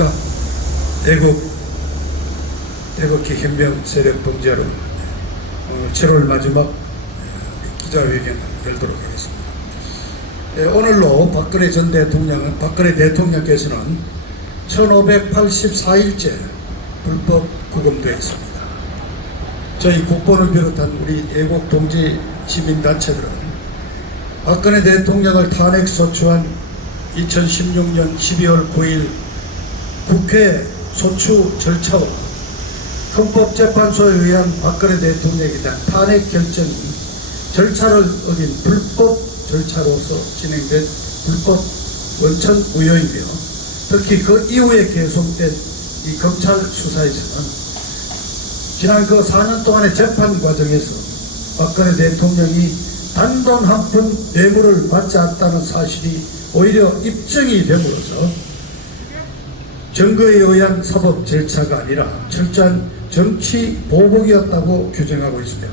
안녕하십니까. 애국기 혁명 세력 범죄로 7월 마지막 기자회견을 열도록 하겠습니다. 오늘로 박근혜 대통령께서는 1584일째 불법 구금되어 있습니다. 저희 국본을 비롯한 우리 애국 동지 시민단체들은 박근혜 대통령을 탄핵 소추한 2016년 12월 9일 국회 소추 절차와 헌법재판소에 의한 박근혜 대통령에 대한 탄핵 결정이 절차를 어긴 불법 절차로서 진행된 불법 원천 무효이며, 특히 그 이후에 계속된 이 검찰 수사에서는 지난 그 4년 동안의 재판 과정에서 박근혜 대통령이 단돈 한 푼 뇌물을 받지 않았다는 사실이 오히려 입증이 됨으로써 증거에 의한 사법 절차가 아니라 철저한 정치 보복이었다고 규정하고 있으며,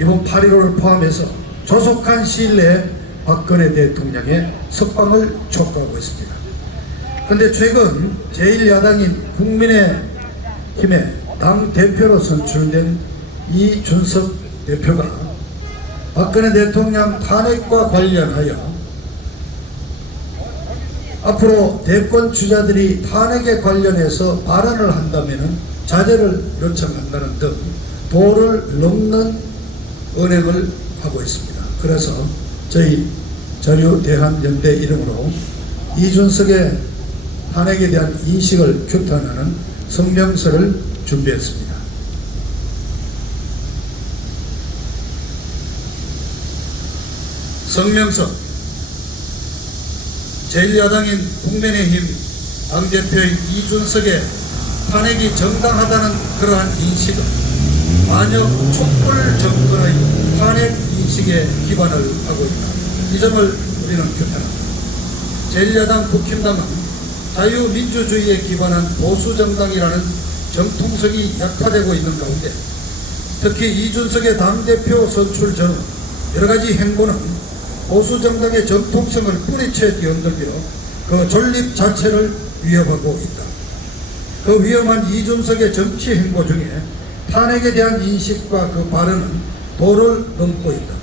이번 8.15를 포함해서 조속한 시일 내에 박근혜 대통령의 석방을 촉구하고 있습니다. 그런데 최근 제1야당인 국민의힘의 당대표로 선출된 이준석 대표가 박근혜 대통령 탄핵과 관련하여 앞으로 대권 주자들이 탄핵에 관련해서 발언을 한다면 자제를 요청한다는 등 도를 넘는 언행을 하고 있습니다. 그래서 저희 자유대한연대 이름으로 이준석의 탄핵에 대한 인식을 규탄하는 성명서를 준비했습니다. 성명서. 제1야당인 국민의힘 당대표인 이준석의 탄핵이 정당하다는 그러한 인식은 만역 촛불 정권의 탄핵 인식에 기반을 하고 있다. 이 점을 우리는 규탄합니다. 제1야당 국힘당은 자유민주주의에 기반한 보수정당이라는 정통성이 약화되고 있는 가운데, 특히 이준석의 당대표 선출 전 여러가지 행보는 보수정당의 정통성을 뿌리채 뒤흔들며 그 존립 자체를 위협하고 있다. 그 위험한 이준석의 정치 행보 중에 탄핵에 대한 인식과 그 발언은 도를 넘고 있다.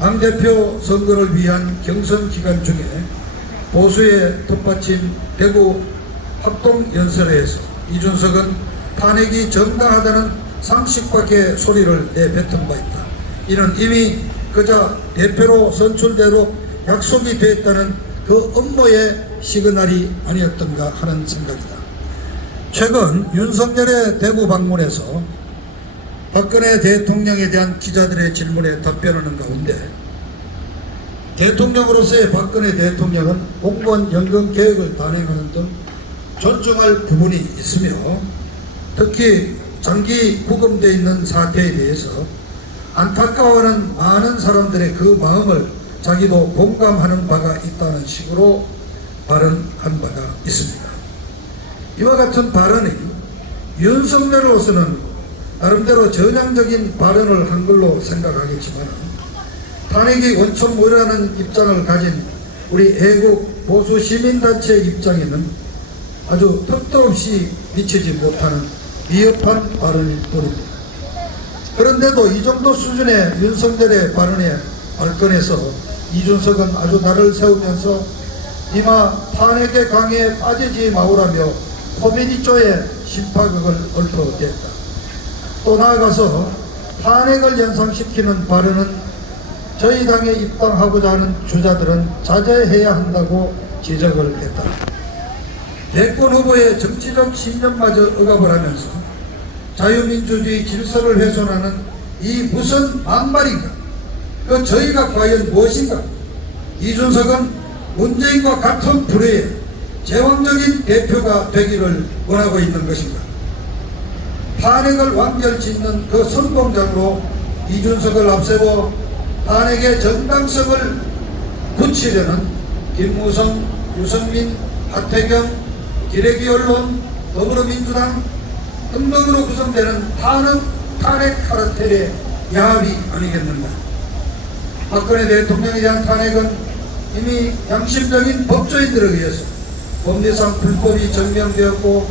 당대표 선거를 위한 경선 기간 중에 보수의 톱받침 대구 합동연설회에서 이준석은 탄핵이 정당하다는 상식밖의 소리를 내뱉은 바 있다. 이는 이미 그자 대표로 선출대로 약속이 되었다는 그 업무의 시그널이 아니었던가 하는 생각이다. 최근 윤석열의 대구 방문에서 박근혜 대통령에 대한 기자들의 질문에 답변하는 가운데, 대통령으로서의 박근혜 대통령은 공무원 연금 계획을 단행하는 등 존중할 부분이 있으며, 특히 장기 구금되어 있는 사태에 대해서 안타까워하는 많은 사람들의 그 마음을 자기도 공감하는 바가 있다는 식으로 발언한 바가 있습니다. 이와 같은 발언이 윤석열로서는 나름대로 전향적인 발언을 한 걸로 생각하겠지만, 탄핵이 원천무효라는 입장을 가진 우리 애국 보수 시민단체의 입장에는 아주 턱도 없이 미치지 못하는 위협한 발언일 뿐입니다. 그런데도 이 정도 수준의 윤석열의 발언에 발끈해서 이준석은 아주 날을 세우면서 이마 탄핵의 강에 빠지지 마오라며 코미디쇼의 심파극을 읊어댔다. 또 나아가서 탄핵을 연상시키는 발언은 저희 당에 입당하고자 하는 주자들은 자제해야 한다고 지적을 했다. 대권 후보의 정치적 신념마저 억압을 하면서 자유민주주의 질서를 훼손하는 이 무슨 막말인가? 그 저희가 과연 무엇인가? 이준석은 문재인과 같은 부류의 제왕적인 대표가 되기를 원하고 있는 것인가? 탄핵을 완결짓는 그 선봉장으로 이준석을 앞세워 탄핵의 정당성을 굳히려는 김무성, 유승민, 하태경, 기레기 언론, 더불어민주당 등등으로 구성되는 탄핵 카르텔의 야합이 아니겠는가. 박근혜 대통령에 대한 탄핵은 이미 양심적인 법조인들에 의해서 법리상 불법이 증명되었고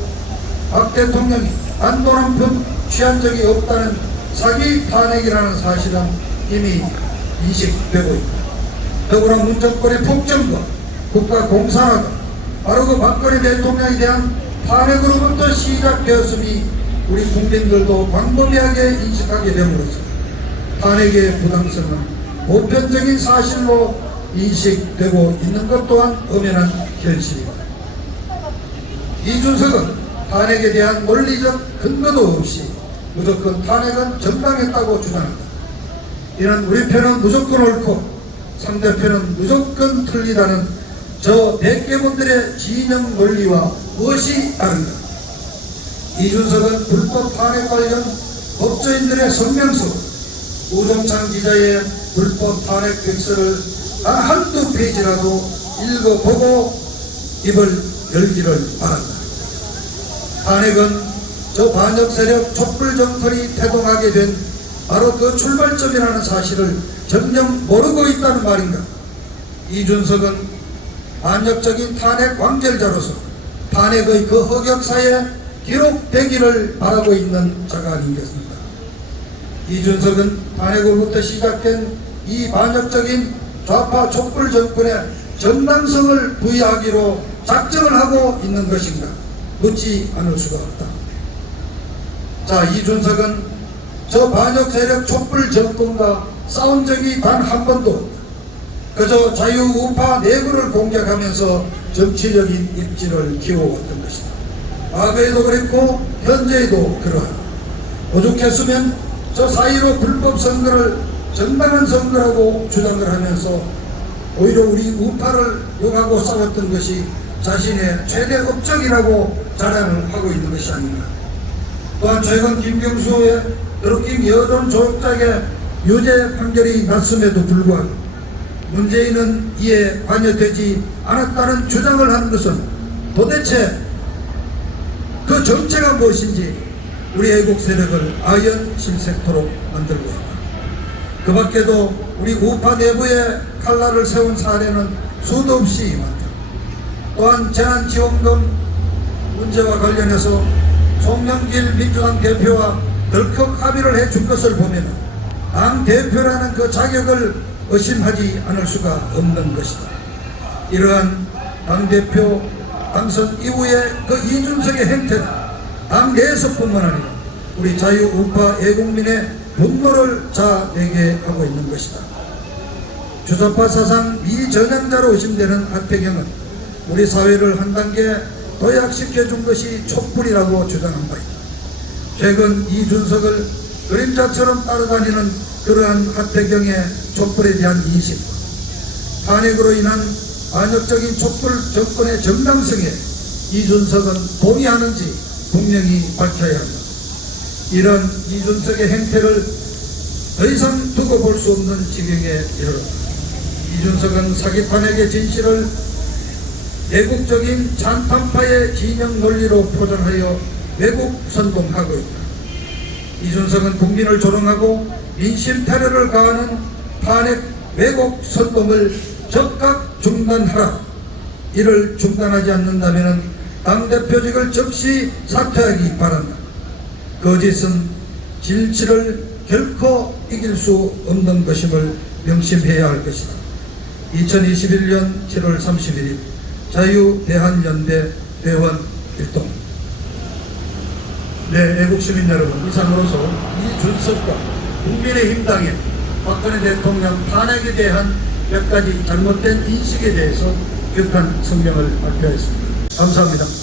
박 대통령이 안도남편 취한 적이 없다는 사기 탄핵이라는 사실은 이미 인식되고 있다. 더불어 문정권의 폭정과 국가 공산화가 바로 그 박근혜 대통령에 대한 탄핵으로부터 시작되었음이 우리 국민들도 광범위하게 인식하게 됨으로써 탄핵의 부당성은 보편적인 사실로 인식되고 있는 것 또한 엄연한 현실이다. 이준석은 탄핵에 대한 논리적 근거도 없이 무조건 탄핵은 정당했다고 주장한다. 이는 우리 편은 무조건 옳고 상대편은 무조건 틀리다는 저 백개분들의 진영 논리와 무엇이 다른가? 이준석은 불법 탄핵 관련 법조인들의 성명서, 우동찬 기자의 불법 탄핵 백서를 단 한두 페이지라도 읽어보고 입을 열기를 바란다. 탄핵은 저 반역 세력 촛불 정권이 태동하게 된 바로 그 출발점이라는 사실을 전혀 모르고 있다는 말인가? 이준석은 반역적인 탄핵 완결자로서 탄핵의 그 흑역사에 기록되기를 바라고 있는 자가 아니겠습니까? 이준석은 탄핵으로부터 시작된 이 반역적인 좌파 촛불 정권의 정당성을 부여하기로 작정을 하고 있는 것인가? 묻지 않을 수가 없다. 자, 이준석은 저 반역 세력 촛불 정권과 싸운 적이 단 한 번도 없다. 그저 자유우파 내부를 공격하면서 정치적인 입지를 키워왔던 것이다. 과거에도 그랬고 현재에도 그러하다. 오죽했으면 저 사이로 불법 선거를 정당한 선거라고 주장을 하면서 오히려 우리 우파를 욕하고 싸웠던 것이 자신의 최대 업적이라고 자랑을 하고 있는 것이 아닌가. 또한 최근 김경수의 드루킹 여론조작의 유죄 판결이 났음에도 불구하고 문재인은 이에 관여되지 않았다는 주장을 하는 것은 도대체 그 정체가 무엇인지 우리 애국 세력을 아연실색토록 만들고 있다. 그 밖에도 우리 우파 내부에 칼날을 세운 사례는 수도 없이 많다. 또한 재난지원금 문제와 관련해서 송영길 민주당 대표와 덜컥 합의를 해준 것을 보면 당 대표라는 그 자격을 의심하지 않을 수가 없는 것이다. 이러한 당대표 당선 이후에 그 이준석의 행태는 당 내에서뿐만 아니라 우리 자유우파 애국민의 분노를 자아내게 하고 있는 것이다. 주사파 사상 미전향자로 의심되는 하태경은 우리 사회를 한 단계 도약시켜준 것이 촛불이라고 주장한 바이다. 최근 이준석을 그림자처럼 따라다니는 그러한 하태경의 촛불에 대한 인식과 탄핵으로 인한 반역적인 촛불 정권의 정당성에 이준석은 동의하는지 분명히 밝혀야 한다. 이런 이준석의 행태를 더 이상 두고 볼 수 없는 지경에 이르렀다. 이준석은 사기 탄핵의 진실을 애국적인 잔탄파의 진영 논리로 포장하여 외국 선동하고 있다. 이준석은 국민을 조롱하고 민심 테러를 가하는 탄핵 왜곡 선동을 즉각 중단하라. 이를 중단하지 않는다면 당대표직을 즉시 사퇴하기 바란다. 거짓은 진실을 결코 이길 수 없는 것임을 명심해야 할 것이다. 2021년 7월 31일 자유대한연대 대원 일동. 네, 애국시민 여러분, 이상으로서 이준석과 국민의힘당의 박근혜 대통령 탄핵에 대한 몇 가지 잘못된 인식에 대해서 격한 성명을 발표했습니다. 감사합니다.